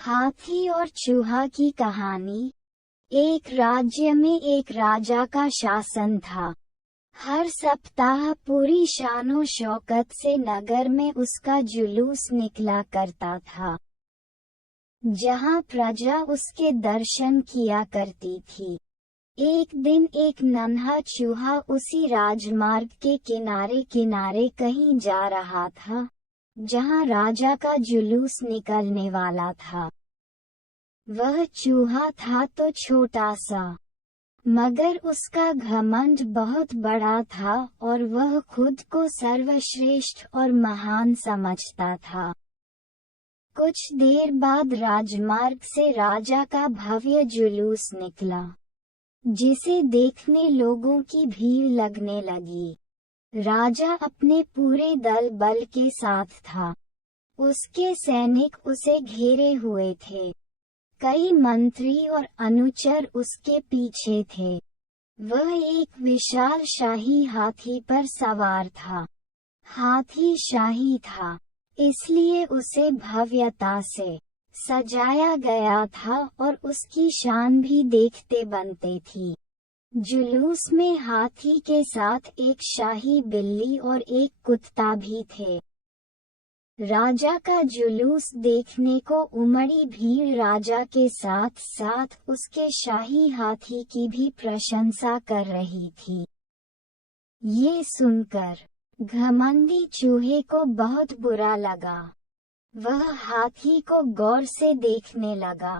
हाथी और चूहा की कहानी। एक राज्य में एक राजा का शासन था। हर सप्ताह पूरी शानो शौकत से नगर में उसका जुलूस निकला करता था, जहां प्रजा उसके दर्शन किया करती थी। एक दिन एक नन्हा चूहा उसी राजमार्ग के किनारे किनारे कहीं जा रहा था, जहां राजा का जुलूस निकलने वाला था। वह चूहा था तो छोटा सा, मगर उसका घमंड बहुत बड़ा था और वह खुद को सर्वश्रेष्ठ और महान समझता था। कुछ देर बाद राजमार्ग से राजा का भव्य जुलूस निकला, जिसे देखने लोगों की भीड़ लगने लगी। राजा अपने पूरे दल बल के साथ था। उसके सैनिक उसे घेरे हुए थे। कई मंत्री और अनुचर उसके पीछे थे। वह एक विशाल शाही हाथी पर सवार था। हाथी शाही था, इसलिए उसे भव्यता से सजाया गया था और उसकी शान भी देखते बनते थी। जुलूस में हाथी के साथ एक शाही बिल्ली और एक कुत्ता भी थे। राजा का जुलूस देखने को उमड़ी भीड़ राजा के साथ साथ उसके शाही हाथी की भी प्रशंसा कर रही थी। ये सुनकर घमंडी चूहे को बहुत बुरा लगा। वह हाथी को गौर से देखने लगा।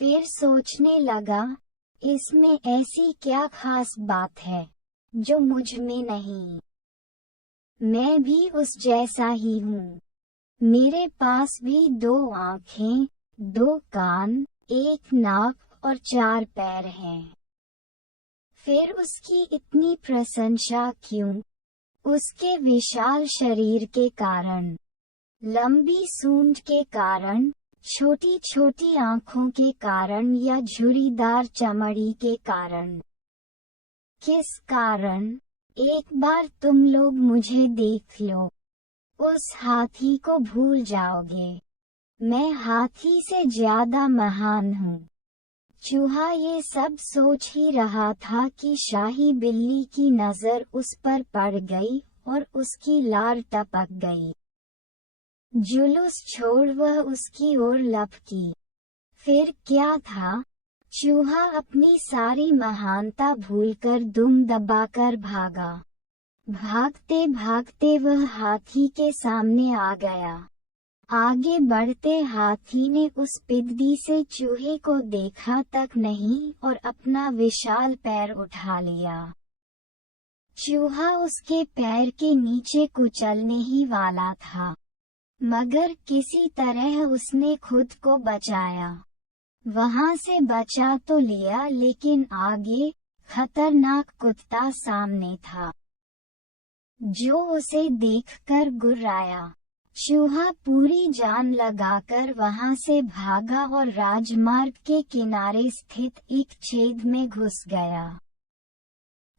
फिर सोचने लगा, इसमें ऐसी क्या खास बात है जो मुझ में नहीं। मैं भी उस जैसा ही हूँ। मेरे पास भी 2 आँखें, 2 कान, 1 नाक और 4 पैर हैं। फिर उसकी इतनी प्रशंसा क्यों? उसके विशाल शरीर के कारण, लंबी सूंड के कारण, छोटी छोटी आँखों के कारण या झुर्रीदार चमड़ी के कारण? किस कारण? एक बार तुम लोग मुझे देख लो, उस हाथी को भूल जाओगे। मैं हाथी से ज्यादा महान हूँ। चूहा ये सब सोच ही रहा था कि शाही बिल्ली की नजर उस पर पड़ गई और उसकी लार टपक गई। जुलूस छोड़ वह उसकी ओर लपकी। फिर क्या था? चूहा अपनी सारी महानता भूलकर दुम दबाकर भागा। भागते भागते वह हाथी के सामने आ गया। आगे बढ़ते हाथी ने उस पिद्दी से चूहे को देखा तक नहीं और अपना विशाल पैर उठा लिया। चूहा उसके पैर के नीचे कुचलने ही वाला था, मगर किसी तरह उसने खुद को बचाया। वहां से बचा तो लिया, लेकिन आगे खतरनाक कुत्ता सामने था, जो उसे देखकर गुर्राया। चूहा पूरी जान लगाकर वहां से भागा और राजमार्ग के किनारे स्थित एक छेद में घुस गया।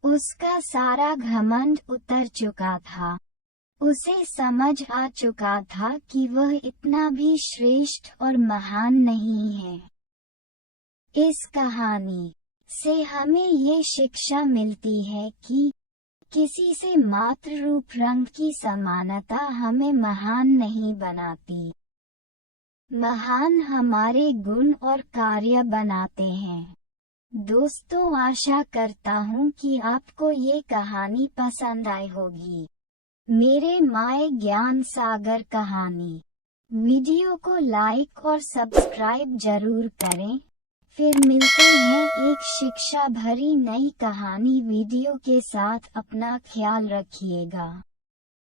उसका सारा घमंड उतर चुका था। उसे समझ आ चुका था कि वह इतना भी श्रेष्ठ और महान नहीं है। इस कहानी से हमें ये शिक्षा मिलती है कि किसी से मात्र रूप रंग की समानता हमें महान नहीं बनाती। महान हमारे गुण और कार्य बनाते हैं। दोस्तों, आशा करता हूँ कि आपको ये कहानी पसंद आई होगी। मेरे माय ज्ञान सागर कहानी वीडियो को लाइक और सब्सक्राइब जरूर करें। फिर मिलते हैं एक शिक्षा भरी नई कहानी वीडियो के साथ। अपना ख्याल रखिएगा।